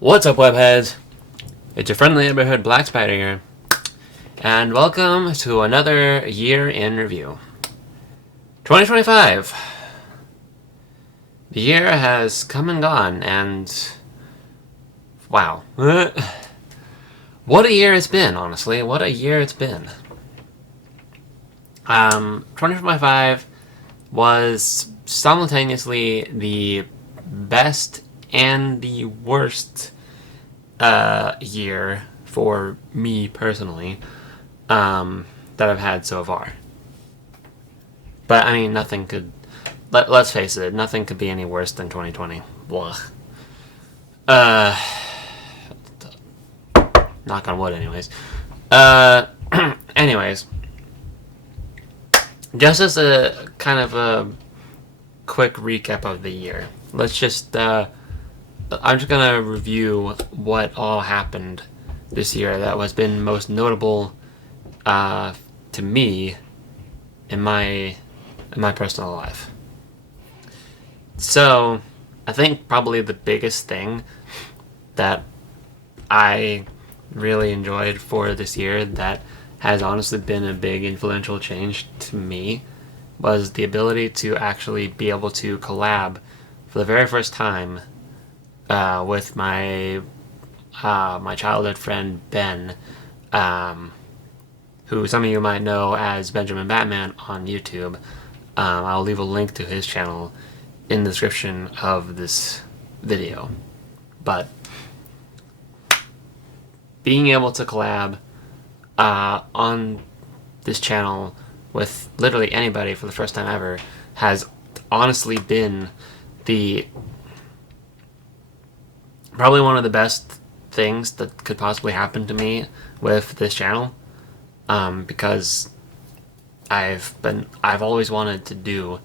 What's up, webheads? It's your friendly neighborhood Black Spider here, and welcome to another year in review. 2025. The year has come and gone, and wow. What a year it's been, honestly. What a year it's been. 2025 was simultaneously the best and the worst year for me personally that I've had so far. But I mean, nothing could. Let's face it, nothing could be any worse than 2020. Blah. Knock on wood, anyways. Anyways, just as a kind of a quick recap of the year, let's just. I'm just gonna review what all happened this year that was been most notable to me in my personal life. So, I think probably the biggest thing that I really enjoyed for this year that has honestly been a big influential change to me was the ability to actually be able to collab for the very first time with my childhood friend Ben, who some of you might know as Benjamin Batman on YouTube. I'll leave a link to his channel in the description of this video. But being able to collab on this channel with literally anybody for the first time ever has honestly been probably one of the best things that could possibly happen to me with this channel, because I've always wanted to do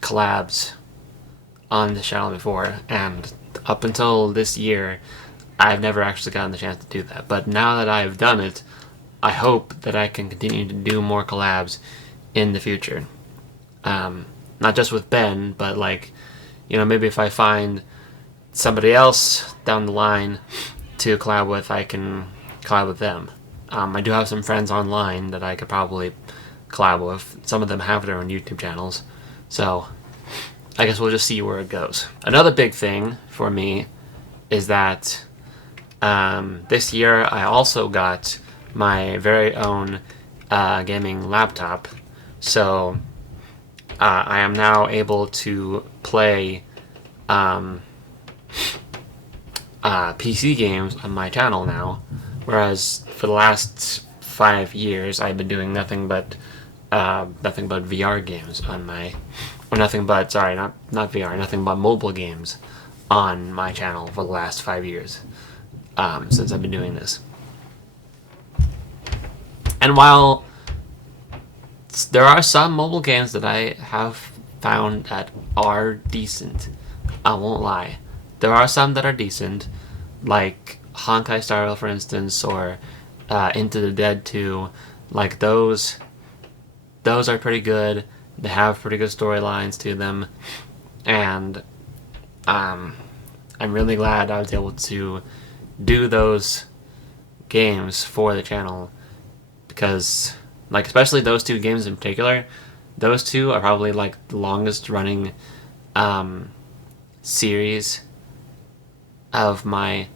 collabs on this channel before, and up until this year I've never actually gotten the chance to do that. But now that I've done it, I hope that I can continue to do more collabs in the future, not just with Ben, but like, maybe if I find somebody else down the line to collab with, I can collab with them. I do have some friends online that I could probably collab with. Some of them have their own YouTube channels, so I guess we'll just see where it goes. Another big thing for me is that this year I also got my very own gaming laptop, so I am now able to play PC games on my channel now, whereas for the last 5 years I've been doing nothing but VR games on my, or nothing but mobile games on my channel for the last 5 years, since I've been doing this. And while there are some mobile games that I have found that are decent, I won't lie. There are some that are decent, like Honkai Star Rail, for instance, or Into the Dead 2. Like those are pretty good. They have pretty good storylines to them, and I'm really glad I was able to do those games for the channel, because like especially those two games in particular, those two are probably like the longest running series of my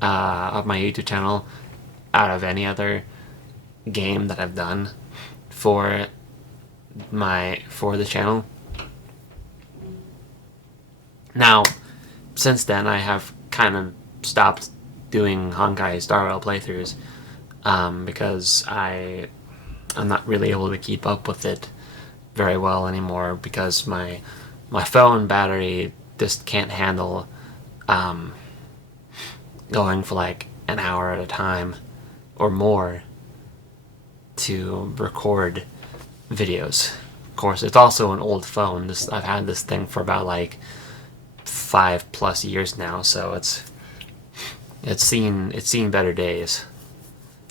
YouTube channel out of any other game that I've done for the channel. Now, since then I have kind of stopped doing Honkai Star Rail playthroughs, because I'm not really able to keep up with it very well anymore, because my phone battery just can't handle going for like an hour at a time or more to record videos. Of course, it's also an old phone. I've had this thing for about like 5+ years now, so it's seen better days,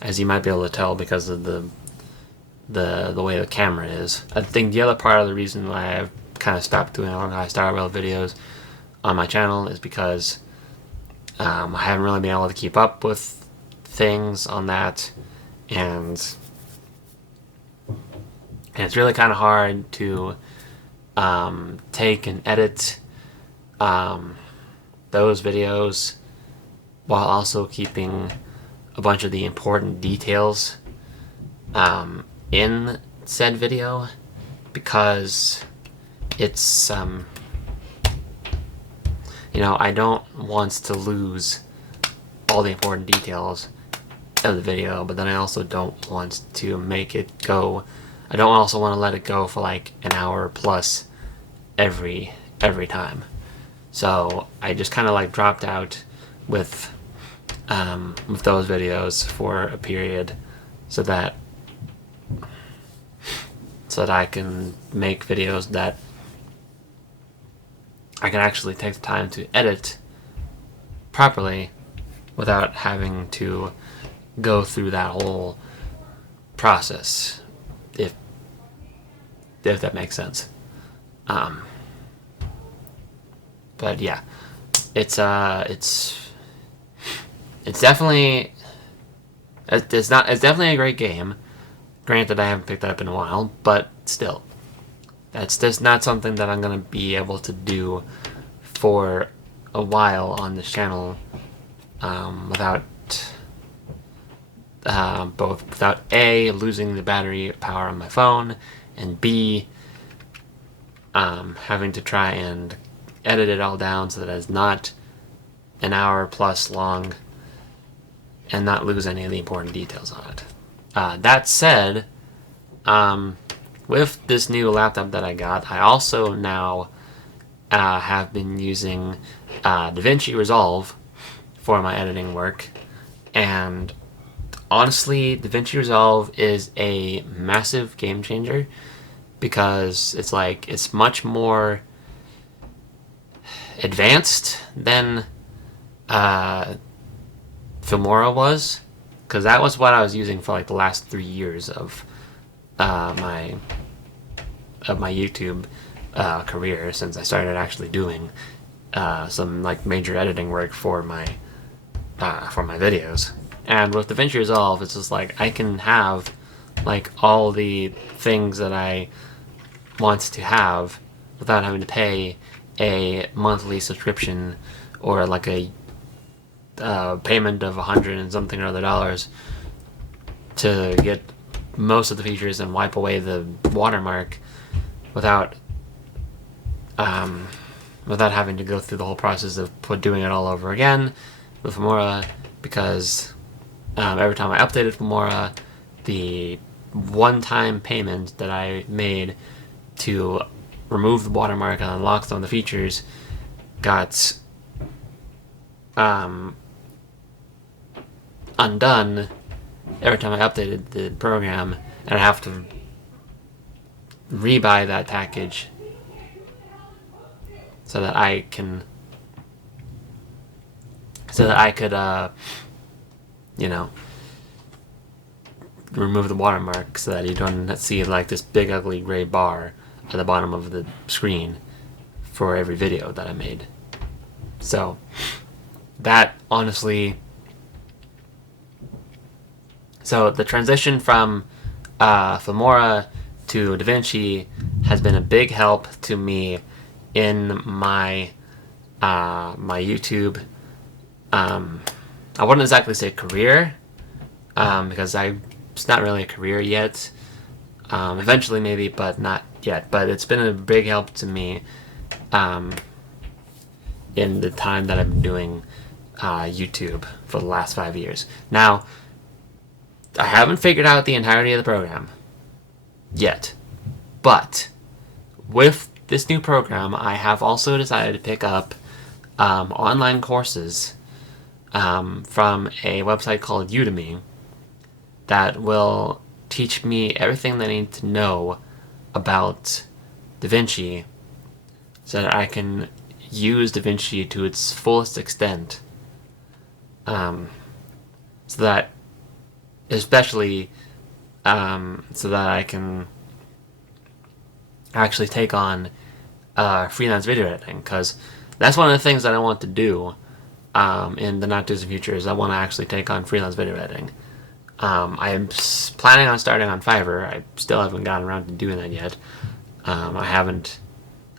as you might be able to tell because of the way the camera is. I think the other part of the reason why I've kind of stopped doing Honkai Star Rail videos on my channel is because I haven't really been able to keep up with things on that, and it's really kind of hard to take and edit those videos while also keeping a bunch of the important details in said video, because it's I don't want to lose all the important details of the video, but then I also don't want to make it go. I don't also want to let it go for like an hour plus every time. So I just kind of like dropped out with those videos for a period, so that I can make videos that I can actually take the time to edit properly without having to go through that whole process, if that makes sense. But yeah, it's definitely it's definitely a great game. Granted, I haven't picked that up in a while, but still, that's just not something that I'm gonna be able to do for a while on this channel, without without A, losing the battery power on my phone, and B, having to try and edit it all down so that it's not an hour plus long and not lose any of the important details on it. That said, with this new laptop that I got, I also now have been using DaVinci Resolve for my editing work, and honestly, DaVinci Resolve is a massive game changer, because it's much more advanced than Filmora was, because that was what I was using for like the last 3 years of my YouTube career, since I started actually doing some like major editing work for my videos. And with DaVinci Resolve, it's just like I can have like all the things that I want to have without having to pay a monthly subscription or like a payment of $100 and something or other dollars to get most of the features and wipe away the watermark without having to go through the whole process of doing it all over again with Filmora, because every time I updated Filmora, the one-time payment that I made to remove the watermark and unlock some of the features got undone every time I updated the program, and I have to rebuy that package so that I could remove the watermark, so that you don't see like this big ugly gray bar at the bottom of the screen for every video that I made. So that honestly, so the transition from Filmora to DaVinci has been a big help to me in my my YouTube. I wouldn't exactly say career, because it's not really a career yet. Eventually maybe, but not yet. But it's been a big help to me in the time that I've been doing YouTube for the last 5 years. Now, I haven't figured out the entirety of the program yet, but with this new program, I have also decided to pick up online courses from a website called Udemy that will teach me everything that I need to know about DaVinci, so that I can use DaVinci to its fullest extent. So that, especially, so that I can actually take on freelance video editing, because that's one of the things that I want to do in the not distant future. Is I want to actually take on freelance video editing. I am planning on starting on Fiverr. I still haven't gotten around to doing that yet. I haven't.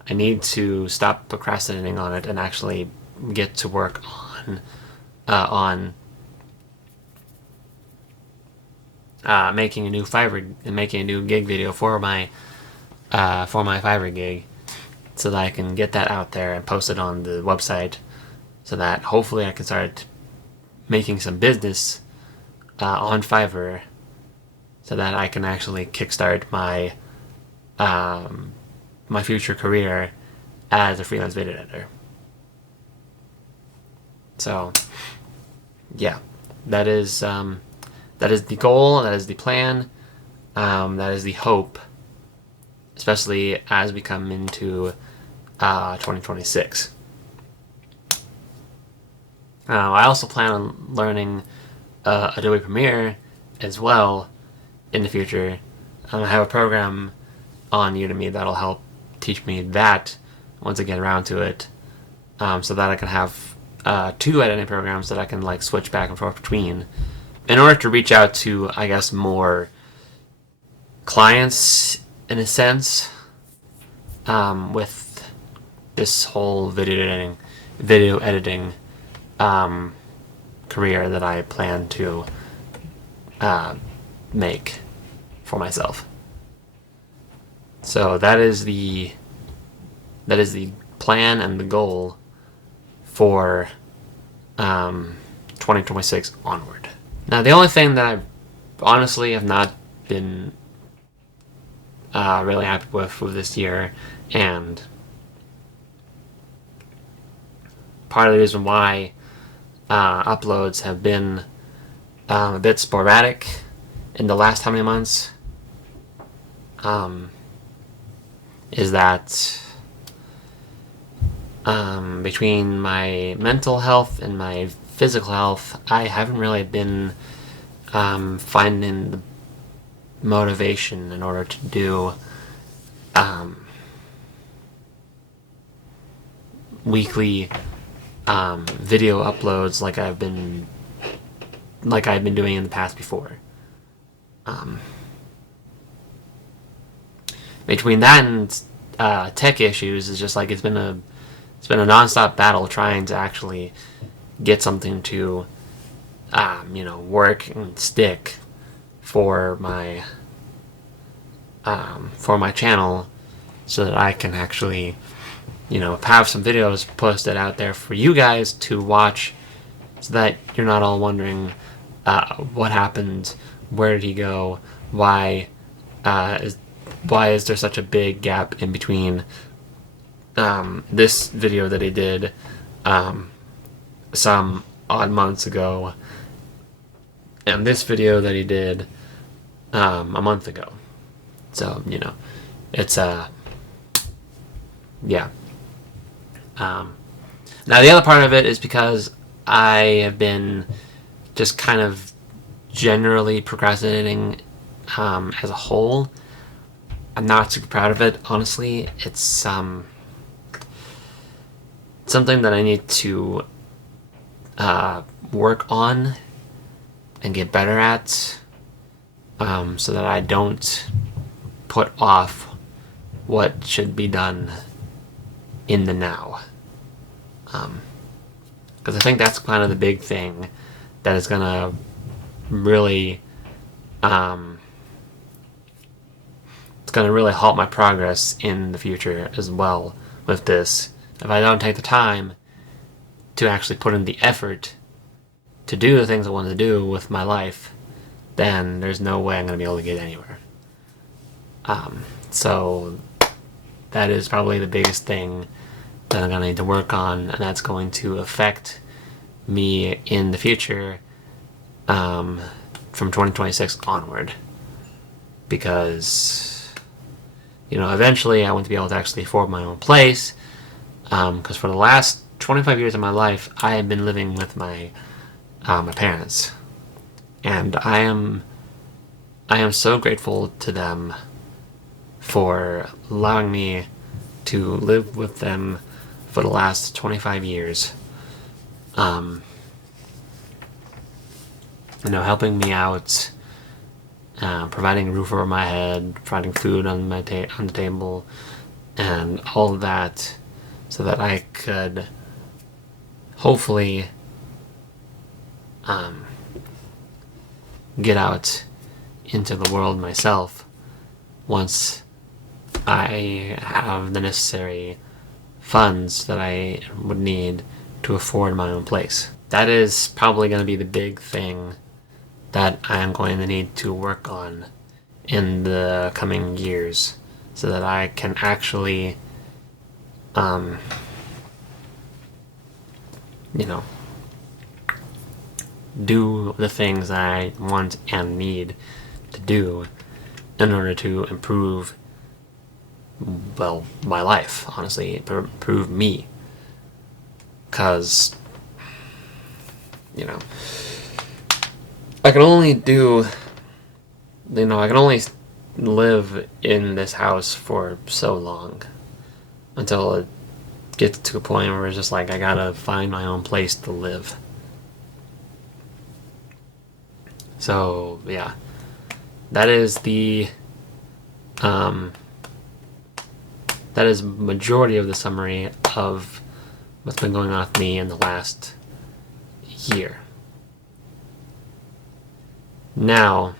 I need to stop procrastinating on it and actually get to work on making a new Fiverr and making a new gig video for my Fiverr gig, so that I can get that out there and post it on the website, so that hopefully I can start making some business on Fiverr, so that I can actually kickstart my my future career as a freelance video editor. So, yeah, that is the goal, that is the plan, that is the hope, especially as we come into 2026. I also plan on learning Adobe Premiere as well in the future. I have a program on Udemy that'll help teach me that once I get around to it, so that I can have two editing programs that I can like switch back and forth between, in order to reach out to, I guess, more clients in a sense, with this whole video editing career that I plan to make for myself. So that is the plan and the goal for 2026 onward. Now, the only thing that I honestly have not been really happy with this year, and part of the reason why uploads have been a bit sporadic in the last how many months, is that between my mental health and my physical health, I haven't really been finding the motivation in order to do weekly video uploads like I've been doing in the past before. Between that and tech issues, is just like it's been a nonstop battle trying to actually get something to work and stick for my channel, so that I can actually have some videos posted out there for you guys to watch, so that you're not all wondering what happened, where did he go, why is there such a big gap in between this video that he did some odd months ago and this video that he did a month ago. So it's yeah. Now the other part of it is because I have been just kind of generally procrastinating as a whole. I'm not super proud of it, honestly. It's something that I need to work on and get better at, so that I don't put off what should be done in the now. Because I think that's kind of the big thing that is going to really it's going to really halt my progress in the future as well with this. If I don't take the time to actually put in the effort to do the things I want to do with my life, then there's no way I'm going to be able to get anywhere. So that is probably the biggest thing that I'm going to need to work on, and that's going to affect me in the future from 2026 onward. Because eventually I want to be able to actually afford my own place, because for the last 25 years of my life I have been living with my parents, and I am so grateful to them for allowing me to live with them for the last 25 years. Helping me out, providing a roof over my head, providing food on the table, and all of that, so that I could hopefully get out into the world myself once I have the necessary funds that I would need to afford my own place. That is probably going to be the big thing that I am going to need to work on in the coming years, so that I can actually do the things I want and need to do in order to improve, well, my life, honestly, improve me. Because, I can only live in this house for so long until it gets to a point where it's just like I gotta find my own place to live. So, yeah. That is majority of the summary of what's been going on with me in the last year. Now,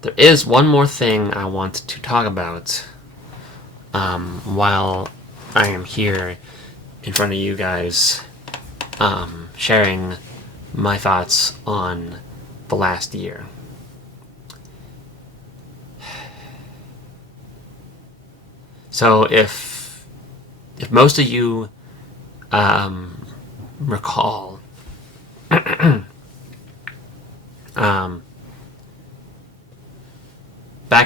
there is one more thing I want to talk about while I am here in front of you guys, sharing my thoughts on the last year. So if most of you recall, back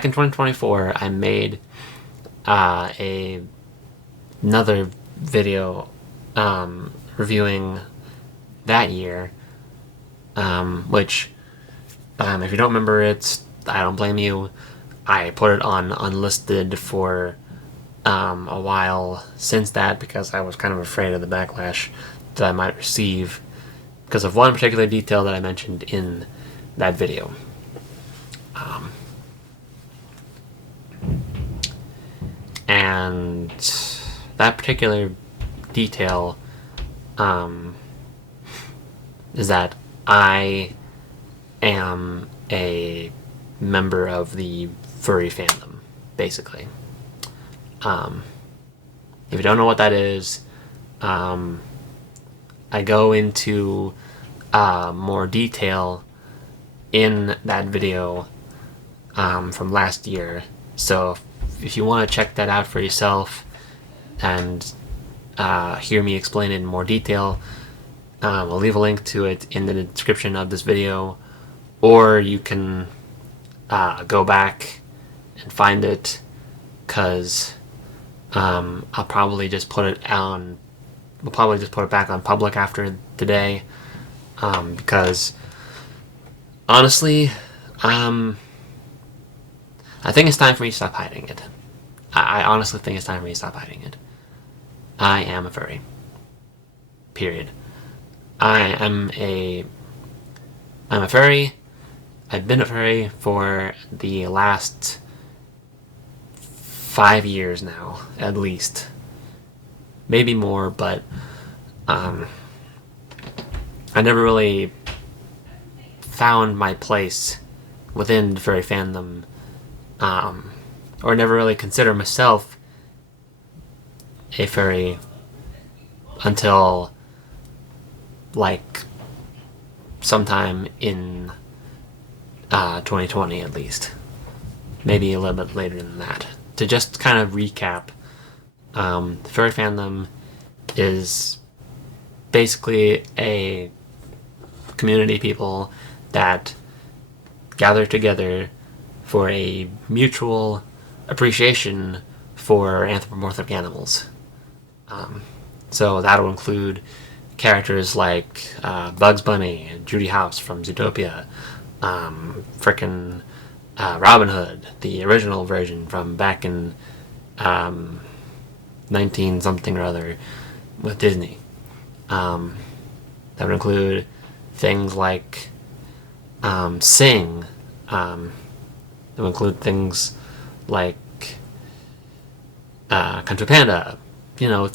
in 2024, I made another video reviewing that year, which, if you don't remember it, I don't blame you. I put it on unlisted for a while since that, because I was kind of afraid of the backlash that I might receive because of one particular detail that I mentioned in that video. And that particular detail is that I am a member of the furry fandom, basically. If you don't know what that is, I go into more detail in that video from last year. So if you want to check that out for yourself and hear me explain it in more detail, I'll leave a link to it in the description of this video, or you can go back and find it, because I'll probably just put it on. We'll probably just put it back on public after today, because honestly, I think it's time for me to stop hiding it. I honestly think it's time for me to stop hiding it. I am a furry. Period. I'm a furry. I've been a furry for the last 5 years now, at least. Maybe more, but I never really found my place within the furry fandom, or never really considered myself a furry until like sometime in 2020, at least. Maybe a little bit later than that. To just kind of recap, the furry fandom is basically a community of people that gather together for a mutual appreciation for anthropomorphic animals. So that'll include characters like Bugs Bunny and Judy Hopps from Zootopia, Robin Hood, the original version from back in 19 something or other with Disney. That would include things like Sing. It would include things like Kung Fu Panda. You know,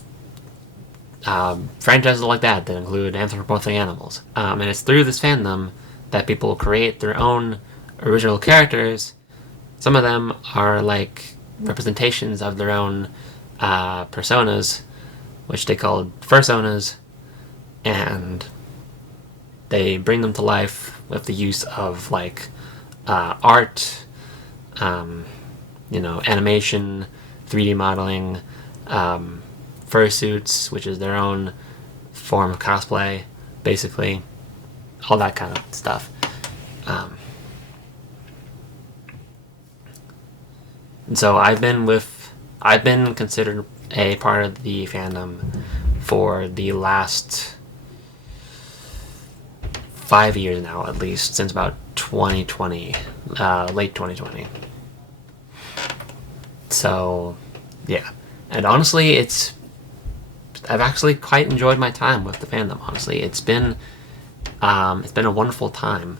franchises like that include anthropomorphic animals. And it's through this fandom that people create their own original characters. Some of them are like representations of their own personas, which they call fursonas, and they bring them to life with the use of like art, animation, 3D modeling, fursuits, which is their own form of cosplay, basically, all that kind of stuff. And so I've been considered a part of the fandom for the last 5 years now, at least, since about 2020, late 2020. So, yeah. And honestly, I've actually quite enjoyed my time with the fandom, honestly. It's been a wonderful time.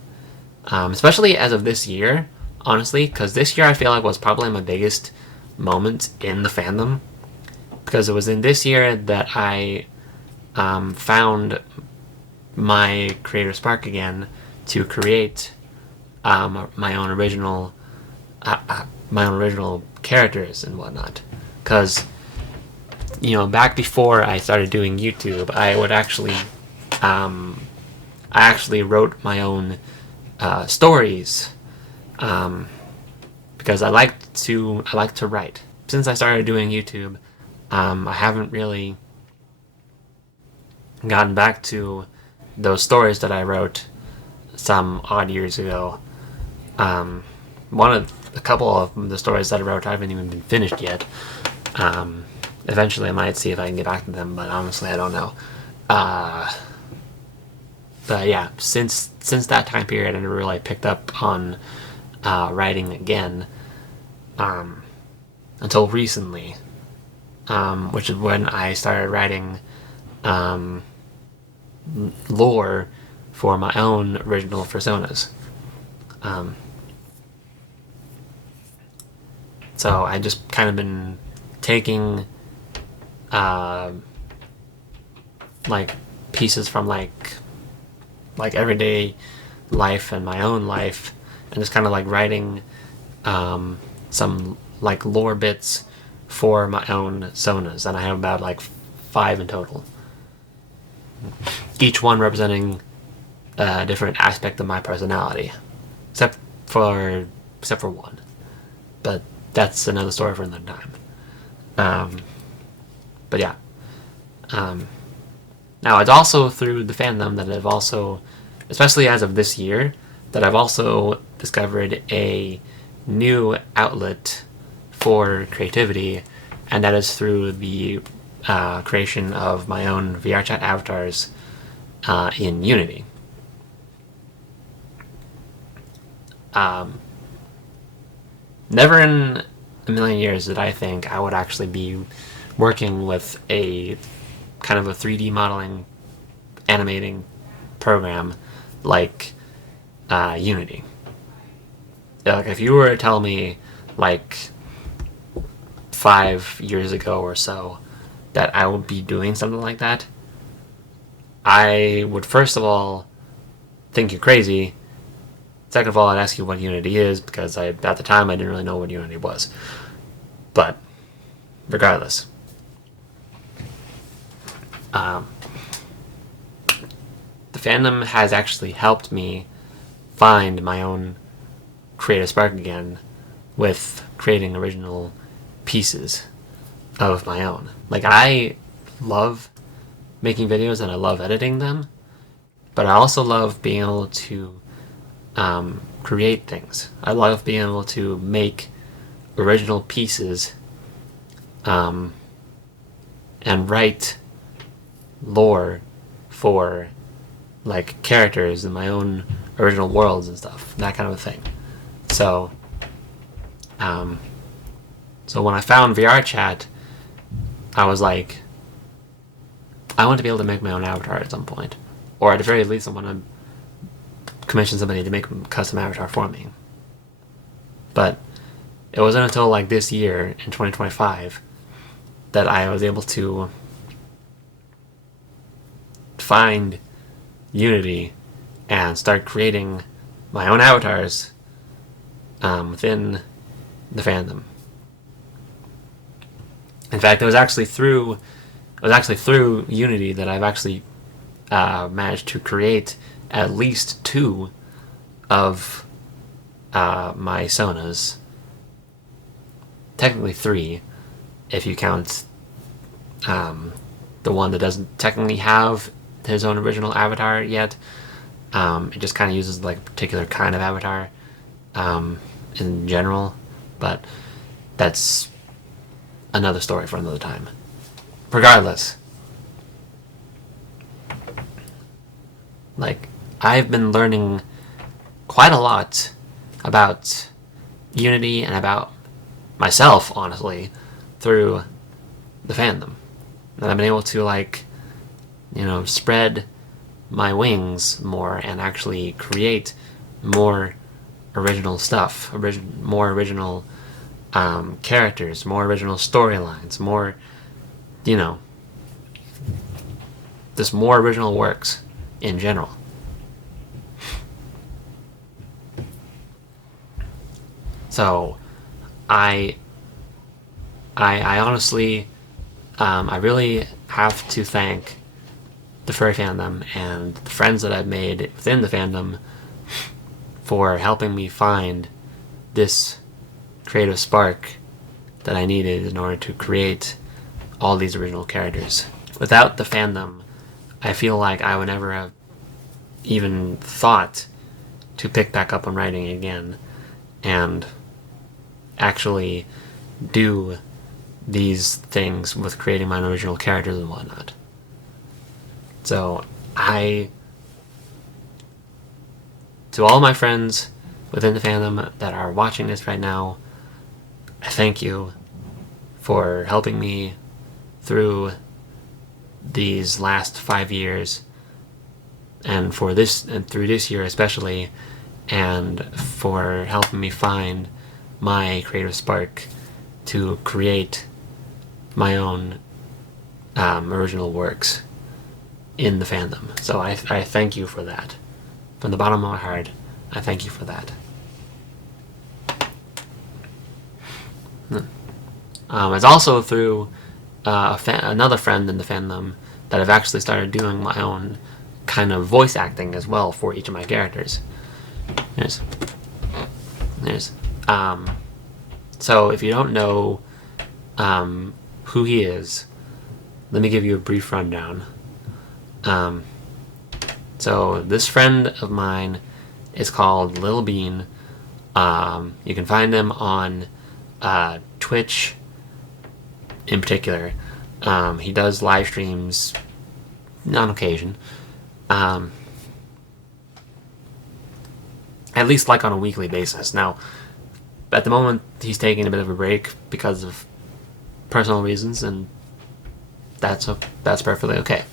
Especially as of this year, honestly, because this year I feel like was probably my biggest moment in the fandom. Because it was in this year that I found my creator spark again to create my own original characters and whatnot. Because back before I started doing YouTube, I actually wrote my own stories because I like to write. Since I started doing YouTube, I haven't really gotten back to those stories that I wrote some odd years ago. A couple of the stories that I wrote I haven't even been finished yet. Eventually I might see if I can get back to them, but honestly I don't know. But yeah, since that time period I never really picked up on writing again until recently, which is when I started writing lore for my own original personas. So I just kind of been taking like pieces from like everyday life and my own life, and just kind of like writing some like lore bits for my own sonas, and I have about like 5 in total, each one representing a different aspect of my personality, except for one, but that's another story for another time. But yeah, now it's also through the fandom that I've also, especially as of this year, that I've also discovered a new outlet for creativity, and that is through the creation of my own VRChat avatars in Unity. Never in a million years did I think I would actually be working with a kind of a 3D modeling, animating program like Unity. Like, if you were to tell me like 5 years ago or so that I would be doing something like that, I would first of all think you're crazy. Second of all, I'd ask you what Unity is, because at the time I didn't really know what Unity was. But regardless, the fandom has actually helped me find my own creative spark again with creating original pieces of my own. Like, I love making videos and I love editing them, but I also love being able to create things. I love being able to make original pieces and write lore for like characters in my own original worlds and stuff, that kind of a thing. So when I found VRChat, I was like, I want to be able to make my own avatar at some point. Or at the very least, I want to commission somebody to make a custom avatar for me. But it wasn't until like this year, in 2025, that I was able to find Unity and start creating my own avatars within the fandom. In fact, it was actually through Unity that I've actually managed to create at least 2 of my Sonas. Technically 3, if you count the one that doesn't technically have his own original avatar yet. It just kind of uses like a particular kind of avatar in general, but that's another story for another time. Regardless, like, I've been learning quite a lot about Unity and about myself, honestly, through the fandom. And I've been able to, like, spread my wings more and actually create more original stuff, more original characters, more original storylines, more, just more original works in general. So, I honestly, I really have to thank the furry fandom and the friends that I've made within the fandom for helping me find this creative spark that I needed in order to create all these original characters. Without the fandom, I feel like I would never have even thought to pick back up on writing again and actually do these things with creating my own original characters and whatnot. So, to all my friends within the fandom that are watching this right now, I thank you for helping me through these last 5 years, and through this year especially, and for helping me find my creative spark to create my own original works in the fandom. So I thank you for that. From the bottom of my heart, I thank you for that. It's also through another friend in the fandom that I've actually started doing my own kind of voice acting as well for each of my characters. So if you don't know who he is, let me give you a brief rundown. So this friend of mine is called Lil Bean. You can find him on Twitch in particular. He does live streams on occasion. At least like on a weekly basis. Now, at the moment, he's taking a bit of a break because of personal reasons, and that's perfectly okay.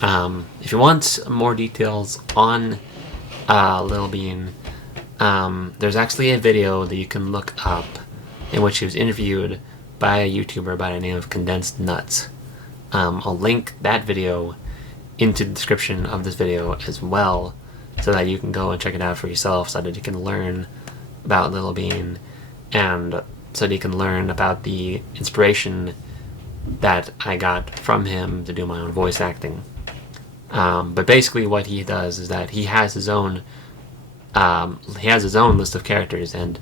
If you want more details on Lil Bean, there's actually a video that you can look up in which he was interviewed by a YouTuber by the name of Condensed Nuts. I'll link that video into the description of this video as well, so that you can go and check it out for yourself, so that you can learn about Lil Bean, and so that you can learn about the inspiration that I got from him to do my own voice acting. But basically what he does is that he has his own list of characters, and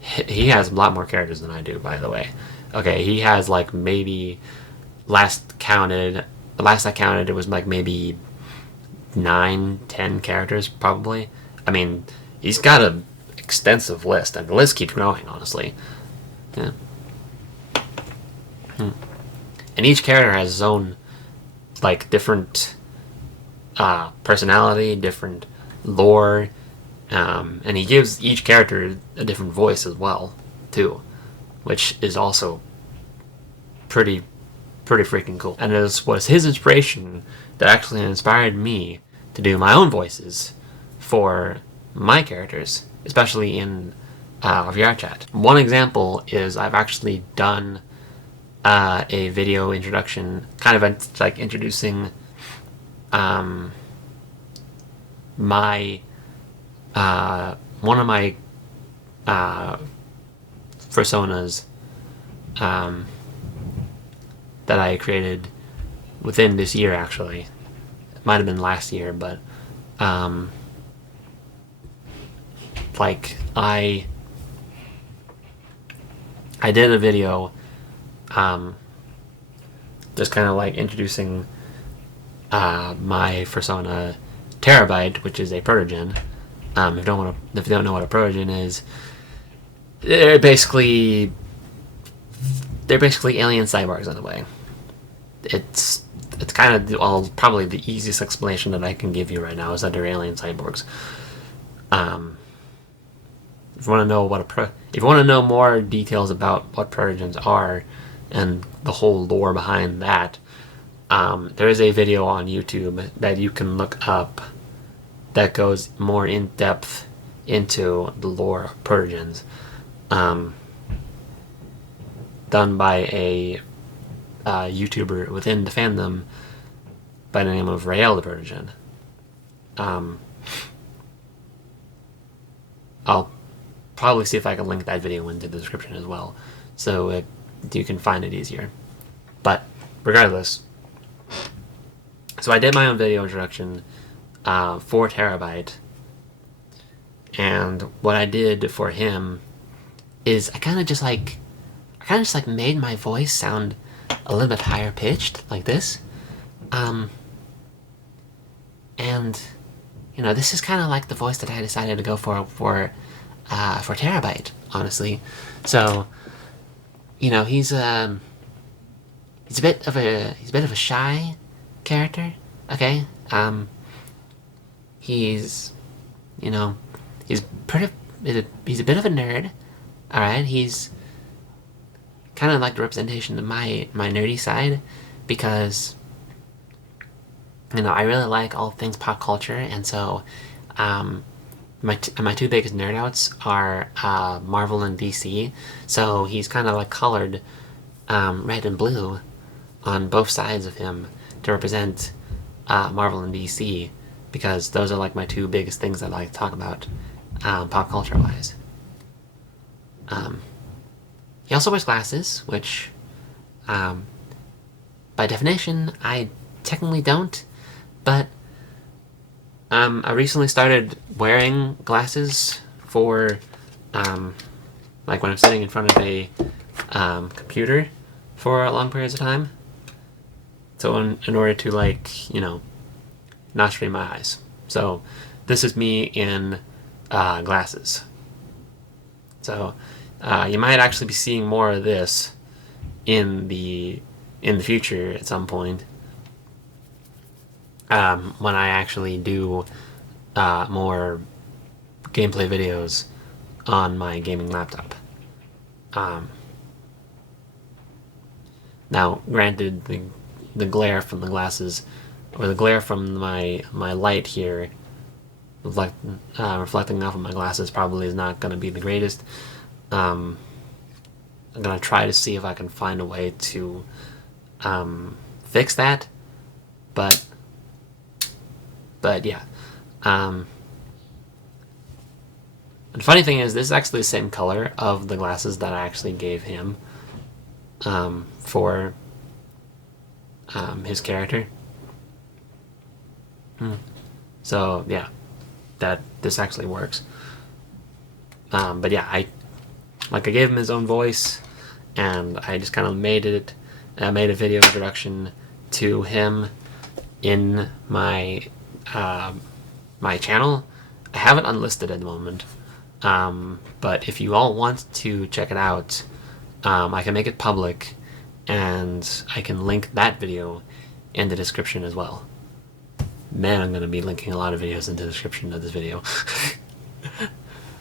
he has a lot more characters than I do, by the way. Okay, he has like maybe last I counted it was like maybe 9-10 characters probably. I mean, he's got an extensive list, and the list keeps growing, honestly. Yeah. And each character has his own like different personality, different lore, and he gives each character a different voice as well, too, which is also pretty freaking cool. And it was his inspiration that actually inspired me to do my own voices for my characters, especially in VR chat. One example is I've actually done a video introduction, kind of like introducing my one of my personas that I created within this year. Actually, it might have been last year, but like I did a video just kind of like introducing my persona Terabyte, which is a protogen. If you don't know what a protogen is, they're basically alien cyborgs in a way. It's kind of probably the easiest explanation that I can give you right now is that they're alien cyborgs. If you want to know more details about what protogens are and the whole lore behind that, there is a video on YouTube that you can look up that goes more in depth into the lore of protogens, done by a YouTuber within the fandom by the name of Rael the Protogen. I'll probably see if I can link that video into the description as well, so you can find it easier. But regardless, so I did my own video introduction for Terabyte, and what I did for him is I kind of just made my voice sound a little bit higher pitched, like this, and this is kind of like the voice that I decided to go for Terabyte, honestly. So, he's a bit of a shy character. Okay, he's a bit of a nerd. All right, he's kind of like the representation of my nerdy side, because I really like all things pop culture, and so my two biggest nerd outs are Marvel and DC. So he's kind of like colored red and blue on both sides of him to represent Marvel and DC, because those are like my two biggest things that I like to talk about pop culture wise. He also wears glasses, which by definition I technically don't, but I recently started wearing glasses for like when I'm sitting in front of a computer for long periods of time. So in order to not strain my eyes. So this is me in glasses. So you might actually be seeing more of this in the future at some point, when I actually do more gameplay videos on my gaming laptop. Now, granted, the glare from the glasses, or the glare from my light here, reflecting off of my glasses, probably is not going to be the greatest. I'm going to try to see if I can find a way to fix that, but yeah. And the funny thing is, this is actually the same color of the glasses that I actually gave him for his character. So yeah, this actually works. But yeah, I gave him his own voice, and I just kind of made it. I made a video introduction to him in my my channel. I have it unlisted at the moment, but if you all want to check it out, I can make it public, and I can link that video in the description as well. Man, I'm going to be linking a lot of videos in the description of this video.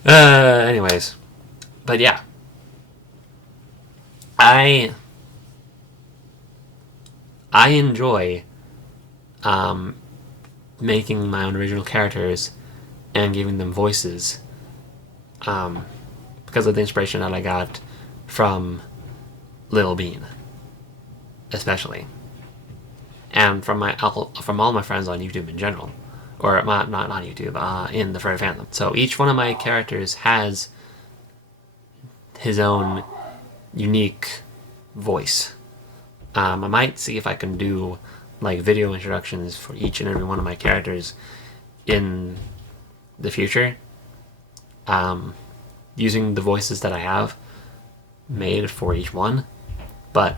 Anyways, but yeah, I I enjoy making my own original characters and giving them voices because of the inspiration that I got from Lil Bean, especially, and from all my friends on YouTube in general, or not YouTube, in the Furry fandom. So each one of my characters has his own unique voice. I might see if I can do like video introductions for each and every one of my characters in the future, using the voices that I have made for each one, but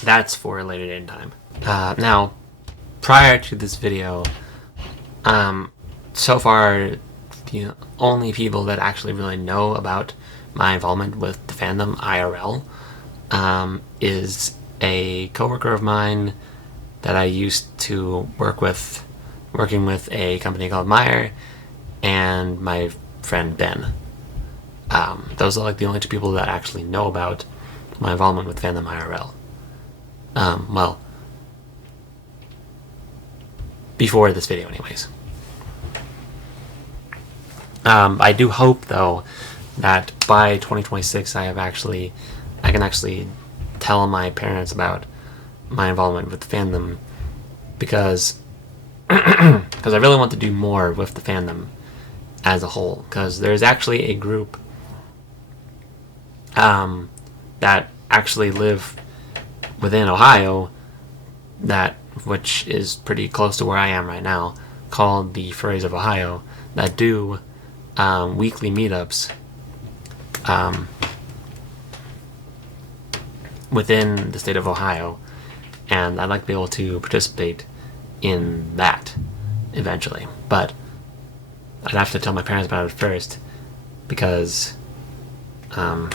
that's for a later date and time. Now, prior to this video, so far, the only people that actually really know about my involvement with the fandom IRL is a coworker of mine that I used to working with a company called Meyer, and my friend Ben. Those are like the only two people that actually know about my involvement with fandom IRL. Well, before this video anyways. I do hope, though, that by 2026 I can actually tell my parents about my involvement with the fandom, because I really want to do more with the fandom as a whole, because there's actually a group that actually live within Ohio, which is pretty close to where I am right now, called the Furries of Ohio, that do weekly meetups within the state of Ohio, and I'd like to be able to participate in that eventually. But I'd have to tell my parents about it first, because it'll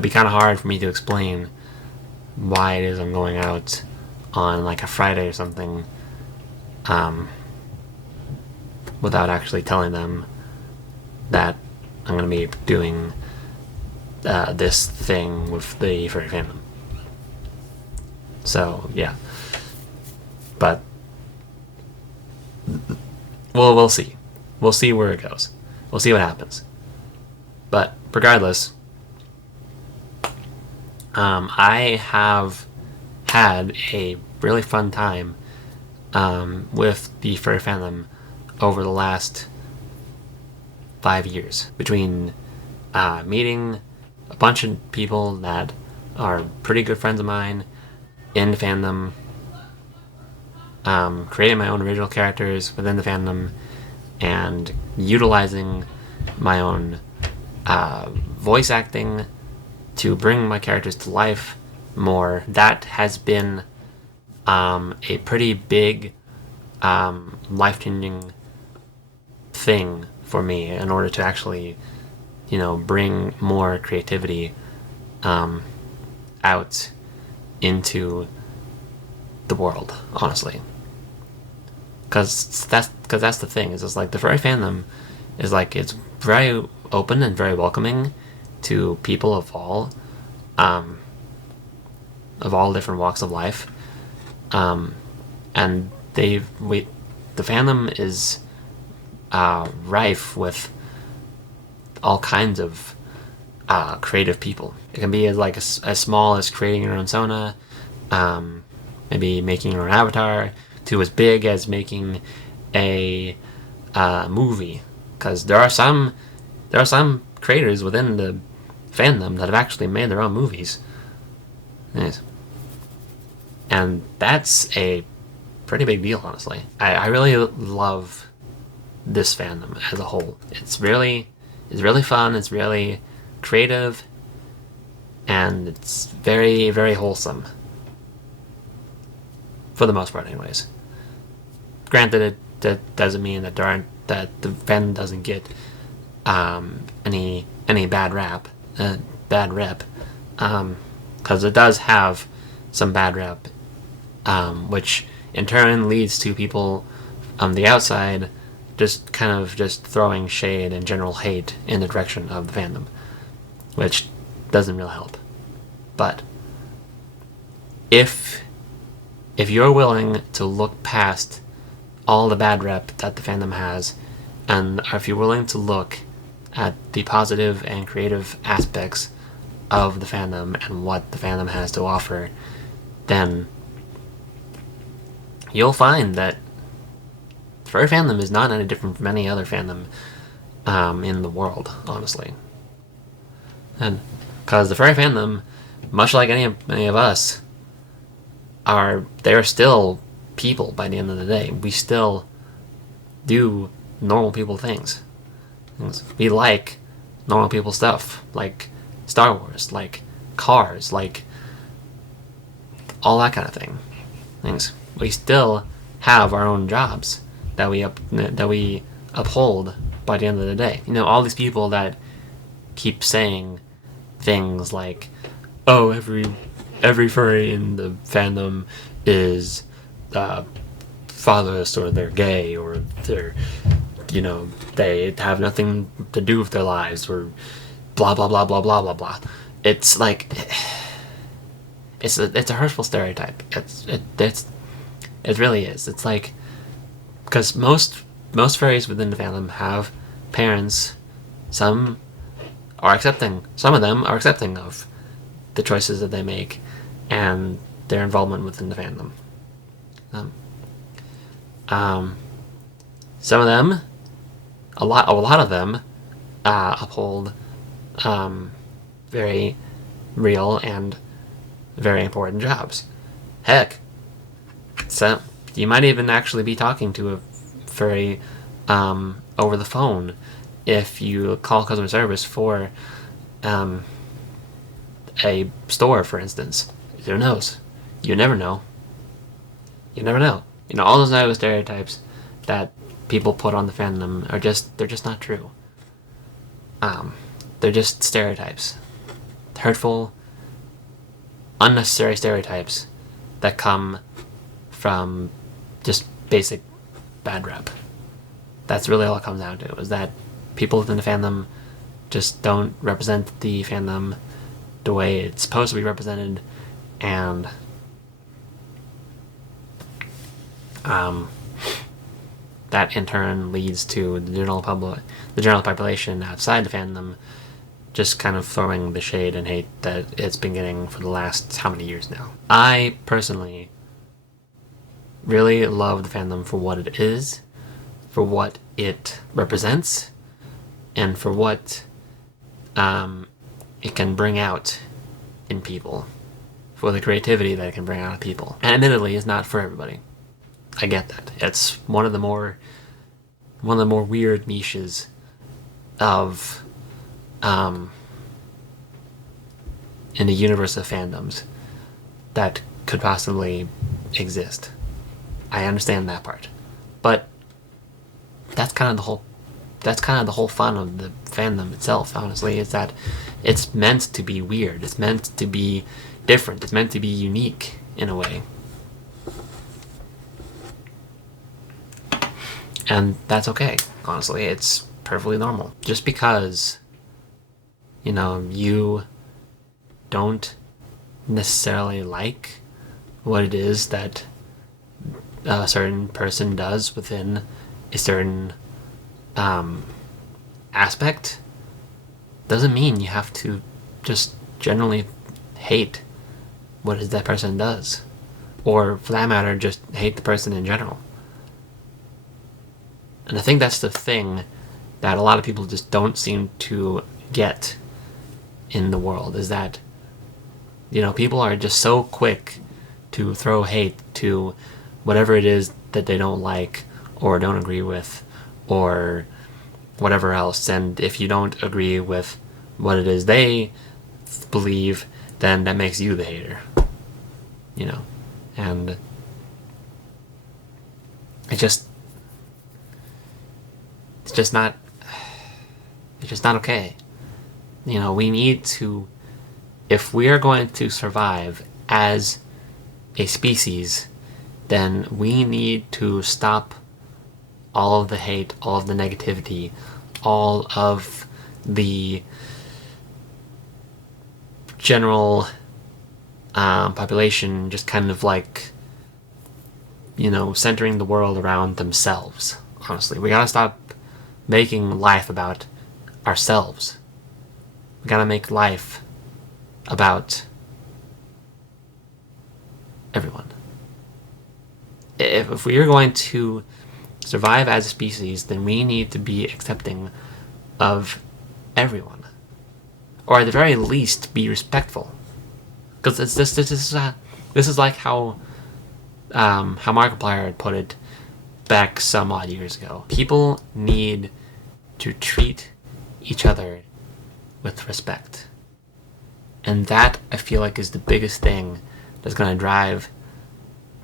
be kind of hard for me to explain why it is I'm going out on like a Friday or something without actually telling them that I'm going to be doing this thing with the furry fandom. So yeah, but we'll see. We'll see where it goes. We'll see what happens. But regardless, I have had a really fun time with the furry fandom over the last 5 years, between meeting a bunch of people that are pretty good friends of mine in the fandom, creating my own original characters within the fandom, and utilizing my own voice acting to bring my characters to life more. That has been a pretty big life-changing thing for me, in order to actually, bring more creativity out into the world, honestly. Because that's the thing, is it's like the furry fandom is like, it's very open and very welcoming to people of all different walks of life, and the fandom is rife with all kinds of creative people. It can be as small as creating your own Sona, maybe making your own avatar, to as big as making a movie. Because there are some creators within the fandom that have actually made their own movies. Yes. And that's a pretty big deal, honestly. I really love this fandom as a whole. It's really fun, it's really creative, and it's very, very wholesome. For the most part, anyways. Granted, that doesn't mean that the fandom doesn't get any bad rep, because it does have some bad rep, which in turn leads to people on the outside just throwing shade and general hate in the direction of the fandom, which doesn't really help. But if you're willing to look past all the bad rep that the fandom has, and if you're willing to look at the positive and creative aspects of the fandom and what the fandom has to offer, then you'll find that furry fandom is not any different from any other fandom in the world, honestly. And because the furry fandom, much like any of us, they're still people by the end of the day. We still do normal people things. We like normal people stuff, like Star Wars, like cars, like all that kind of things. We still have our own jobs that we uphold by the end of the day. All these people that keep saying things like, "Oh, every furry in the fandom is fatherless, or they're gay, or they're they have nothing to do with their lives, or blah blah blah blah blah blah blah." It's like it's a hurtful stereotype. It really is. It's like, because most furries within the fandom have parents. Some of them are accepting of the choices that they make and their involvement within the fandom. Some of them, a lot of them, uphold very real and very important jobs. Heck, so you might even actually be talking to a furry over the phone if you call customer service for a store, for instance. Who knows? You never know. All those negative stereotypes that people put on the fandom they're just not true. They're just stereotypes. Hurtful, unnecessary stereotypes that come from just basic bad rep. That's really all it comes down to, is that people within the fandom just don't represent the fandom the way it's supposed to be represented, and that in turn leads to the general population outside the fandom just kind of throwing the shade and hate that it's been getting for the last how many years now. I personally really love the fandom for what it is, for what it represents, and for what it can bring out in people, for the creativity that it can bring out of people. And admittedly, it's not for everybody. I get that. It's one of the more weird niches of in the universe of fandoms that could possibly exist. I understand that part, but that's kind of the whole fun of the fandom itself, honestly, is that it's meant to be weird. It's meant to be different. It's meant to be unique in a way. And that's okay, honestly. It's perfectly normal. Just because, you don't necessarily like what it is that a certain person does within a certain aspect, doesn't mean you have to just generally hate what it is that person does, or for that matter, just hate the person in general. And I think that's the thing that a lot of people just don't seem to get in the world, is that people are just so quick to throw hate to whatever it is that they don't like or don't agree with or whatever else. And if you don't agree with what it is they believe, then that makes you the hater. And it's just not okay. We need to, if we are going to survive as a species, then we need to stop all of the hate, all of the negativity, all of the general population just kind of like, centering the world around themselves. Honestly, we gotta stop making life about ourselves. We gotta make life about everyone. If we are going to survive as a species, then we need to be accepting of everyone, or at the very least, be respectful. Because this is like how Markiplier had put it back some odd years ago. People need to treat each other with respect, and that, I feel like, is the biggest thing that's going to drive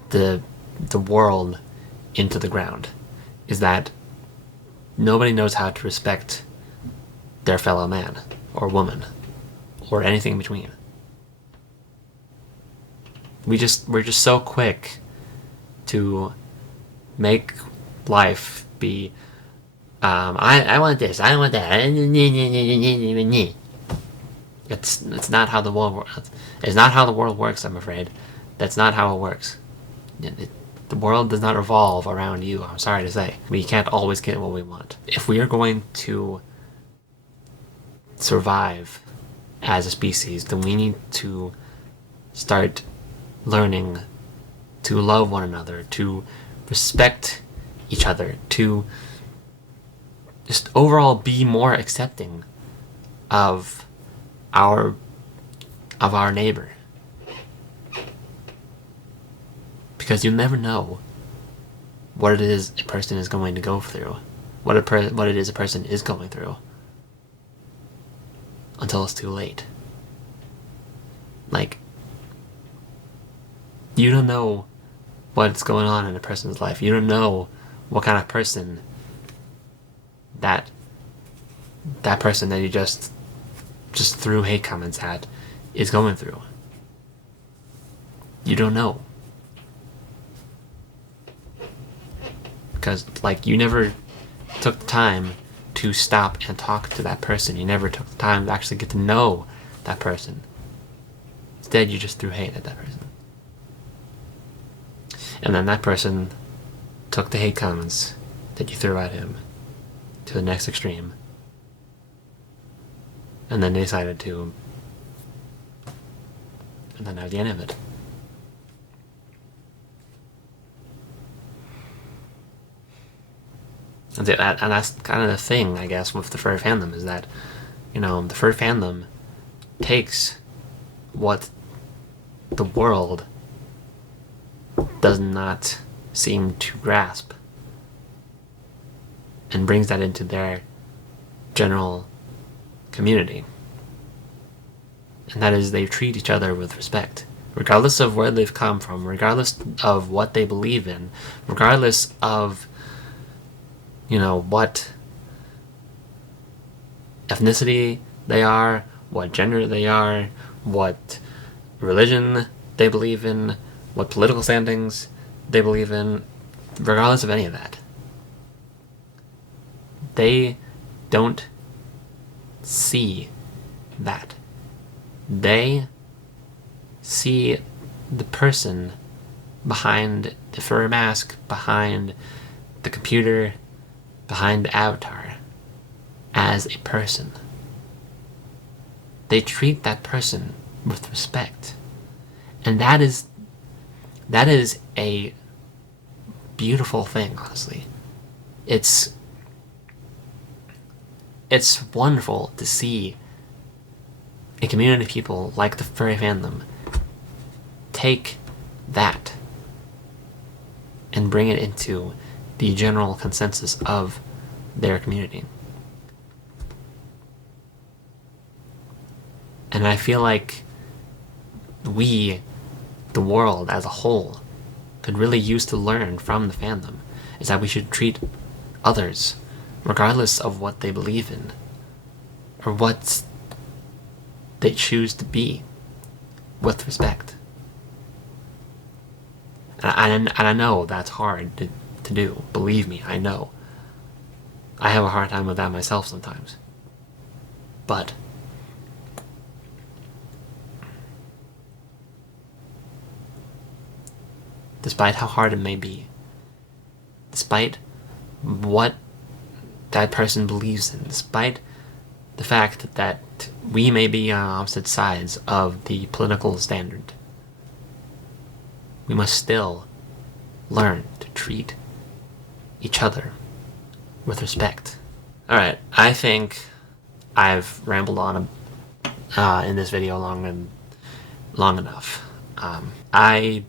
the world into the ground. Is that nobody knows how to respect their fellow man or woman or anything in between. We're just so quick to make life be I want this, I want that. It's not how the world works. It's not how the world works, I'm afraid. That's not how it works. The world does not revolve around you, I'm sorry to say. We can't always get what we want. If we are going to survive as a species, then we need to start learning to love one another, to respect each other, to just overall be more accepting of our neighbor. Because you never know what it is a person is going to go through, what it is a person is going through, until it's too late. Like, you don't know what's going on in a person's life. You don't know what kind of person that person that you just threw hate comments at is going through. You don't know. Because, like, you never took the time to stop and talk to that person. You never took the time to actually get to know that person. Instead, you just threw hate at that person. And then that person took the hate comments that you threw at him to the next extreme. And then they decided to... And then that was the end of it. And that's kind of the thing, I guess, with the furry fandom, is that, the furry fandom takes what the world does not seem to grasp and brings that into their general community. And that is, they treat each other with respect, regardless of where they've come from, regardless of what they believe in, regardless of what ethnicity they are, what gender they are, what religion they believe in, what political standings they believe in, regardless of any of that. They don't see that. They see the person behind the furry mask, behind the computer, behind the avatar, as a person. They treat that person with respect. And that is a beautiful thing, honestly. It's wonderful to see a community of people like the furry fandom take that and bring it into the general consensus of their community. And I feel like we, the world as a whole, could really use to learn from the fandom, is that we should treat others, regardless of what they believe in, or what they choose to be, with respect. And I know that's hard to do. Believe me, I know. I have a hard time with that myself sometimes. But despite how hard it may be, despite what that person believes in, despite the fact that we may be on opposite sides of the political standard, we must still learn to treat each other with respect. Alright, I think I've rambled on in this video long enough. I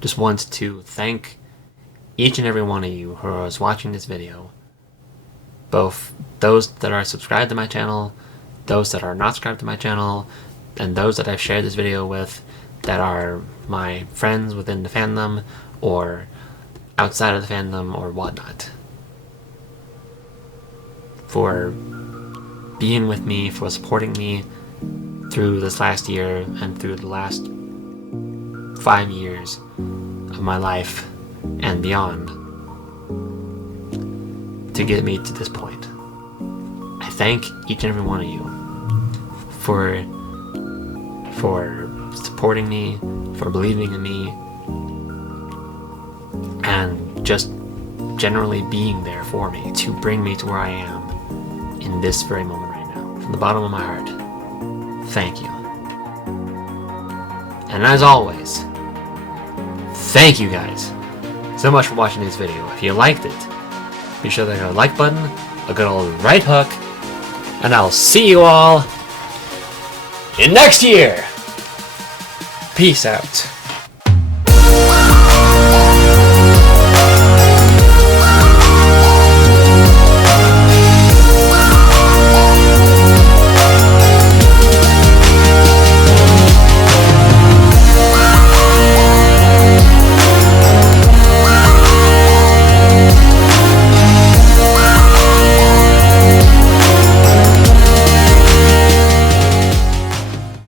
just want to thank each and every one of you who is watching this video, both those that are subscribed to my channel, those that are not subscribed to my channel, and those that I've shared this video with that are my friends within the fandom or outside of the fandom or whatnot, for being with me, for supporting me through this last year and through the last 5 years of my life and beyond to get me to this point. I thank each and every one of you for supporting me, for believing in me, and just generally being there for me to bring me to where I am in this very moment right now. From the bottom of my heart, thank you. And as always, thank you guys so much for watching this video. If you liked it, be sure to hit the like button, a good old right hook, and I'll see you all in next year. Peace out.